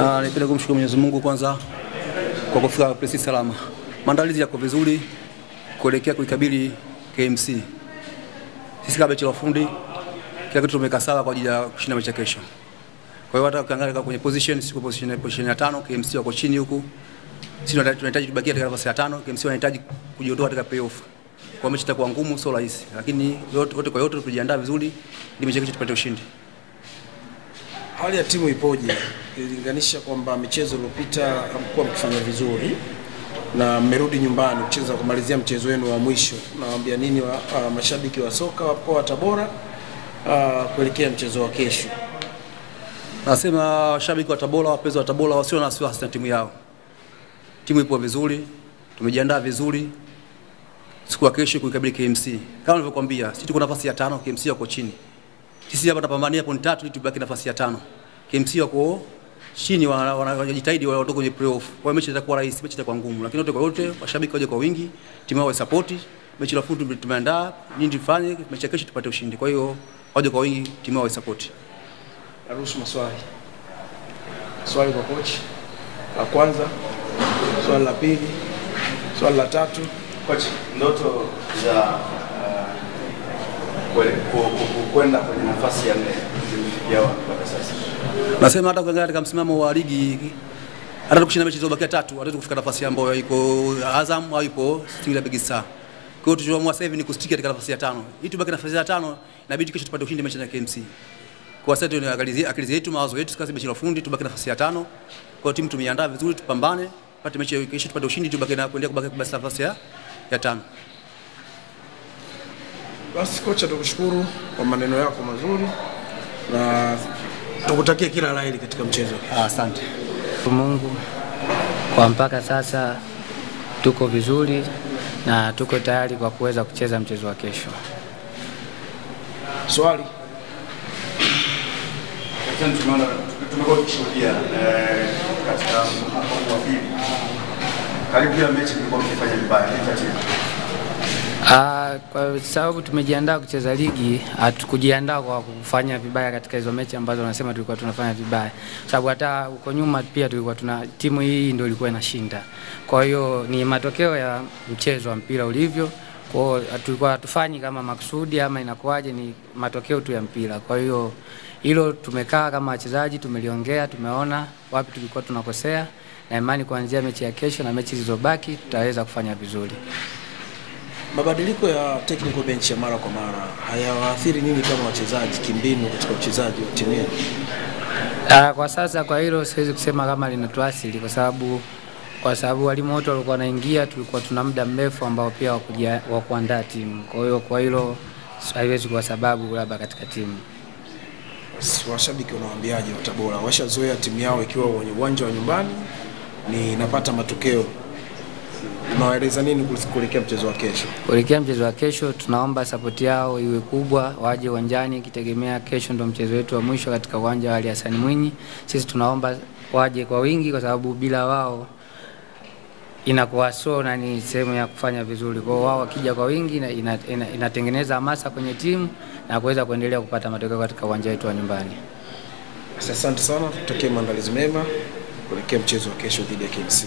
Nipende kumshukuru Mwenyezi Mungu kwanza kwa kufika presi salama. Maandalizi yako vizuri kuelekea kuikabili KMC. Sisi kama benchi la ufundi kila kitu tumeka sawa kwa ajili ya kushinda mechi kesho. Kwa hiyo hata ukiangalia kwenye position, siko position ya 5, KMC wako chini huku. Sisi tunahitaji kubakia katika nafasi ya 5, KMC wanahitaji kujiondoa katika playoff. Kwa mechi itakuwa ngumu, sio rahisi, lakini yote kwa yote tujiandaa vizuri ili mechi kesho tupate ushindi. Hali ya timu ipoje? Ilinganisha kwamba michezo iliyopita hamkuwa mkifanya vizuri na mmerudi nyumbani kucheza kumalizia mchezo wenu wa mwisho. Nawaambia nini mashabiki wa soka wa mkoa wa Tabora kuelekea mchezo wa kesho? Nasema washabiki wa Tabora, wapenzi wa Tabora wasio na wasiwasi na timu yao. Timu ipo vizuri, tumejiandaa vizuri siku ya kesho kuikabili KMC. Kama nilivyokuambia, sisi tuko nafasi ya 5, KMC wako chini. Sisi hapa tunapambania point 3 ili tubaki nafasi ya 5. KMC wako chini, wanajitahidi watoke kwenye playoff. Kwa mechi itakuwa rahisi, mechi itakuwa ngumu, lakini wote kwa wote washabiki waje kwa wingi, timu yao support. Mechi la futu tumeandaa, nini tufanye mechi kesho tupate ushindi. Kwa hiyo waje kwa wingi, timu yao support. Naruhusu maswali. Swali kwa coach. La kwanza, swali la pili, swali la tatu. Coach, ndoto za kwenda kwenye nafasi ya 4 zimefikia wapi mpaka sasa? Nasema hata kuangalia katika msimamo wa ligi, hata kushinda mechi zilizobakia 3, hata kufika nafasi ambayo iko Azam au ipo Singida Big Star. Kwa hiyo tulichoamua sasa hivi ni kustiki katika nafasi ya 5. Ili tubaki nafasi ya 5, inabidi kesho tupate ushindi mechi na KMC. Kwa sasa tunaangalia akili zetu, mawazo yetu, sasa mechi la fundi tubaki nafasi ya 5. Kwa timu tumeandaa vizuri, tupambane, tupate mechi kesho tupate ushindi, tubaki na kuendelea kubaki nafasi ya 5. Basi kocha, tukushukuru kwa maneno yako mazuri na tukutakie kila laheri katika mchezo. Asante. Mungu kwa mpaka sasa tuko vizuri na tuko tayari kwa kuweza kucheza mchezo wa kesho. Swali. Tumekuwa tukishuhudia katika mkoa wa pili. Karibu ya mechi ilikuwa mkifanya vibaya, ni tatizo. Kwa sababu tumejiandaa kucheza ligi, hatukujiandaa kwa kufanya vibaya katika hizo mechi ambazo wanasema tulikuwa tunafanya vibaya. Sababu hata huko nyuma pia tulikuwa timu hii ndio ilikuwa inashinda. Kwa hiyo ni matokeo ya mchezo wa mpira ulivyo. Kwa hiyo tulikuwa hatufanyi kama makusudi ama inakuaje, ni matokeo tu ya mpira. Kwa hiyo hilo tumekaa kama wachezaji, tumeliongea, tumeona wapi tulikuwa tunakosea, na imani kuanzia mechi ya kesho na mechi zilizobaki tutaweza kufanya vizuri. Mabadiliko ya technical bench ya mara kwa mara hayawaathiri nini kama wachezaji kimbinu katika uchezaji wa timu yenu? Kwa sasa kwa hilo siwezi kusema kama linatuathiri, kwa sababu walimu wote walikuwa wanaingia, tulikuwa tuna muda mrefu ambao pia wa kuandaa timu. Kwa hiyo kwa hilo haiwezi kuwa sababu labda katika timu. Washabiki wanawaambiaje wa Tabora? Washazoea timu yao ikiwa kwenye uwanja wa nyumbani ni inapata matokeo. Unawaeleza nini kuelekea mchezo wa kesho? Kuelekea mchezo wa kesho tunaomba support yao iwe kubwa, waje uwanjani, kitegemea kesho ndo mchezo wetu wa mwisho katika uwanja wa Ali Hassan Mwinyi. Sisi tunaomba waje kwa wingi kwa sababu bila wao inakuwa na ni sehemu ya kufanya vizuri. Kwa wao wakija kwa wingi inatengeneza hamasa kwenye timu na kuweza kuendelea kupata matokeo katika uwanja wetu wa nyumbani. Asante sana, tutakie maandalizi mema kuelekea mchezo wa kesho dhidi ya KMC.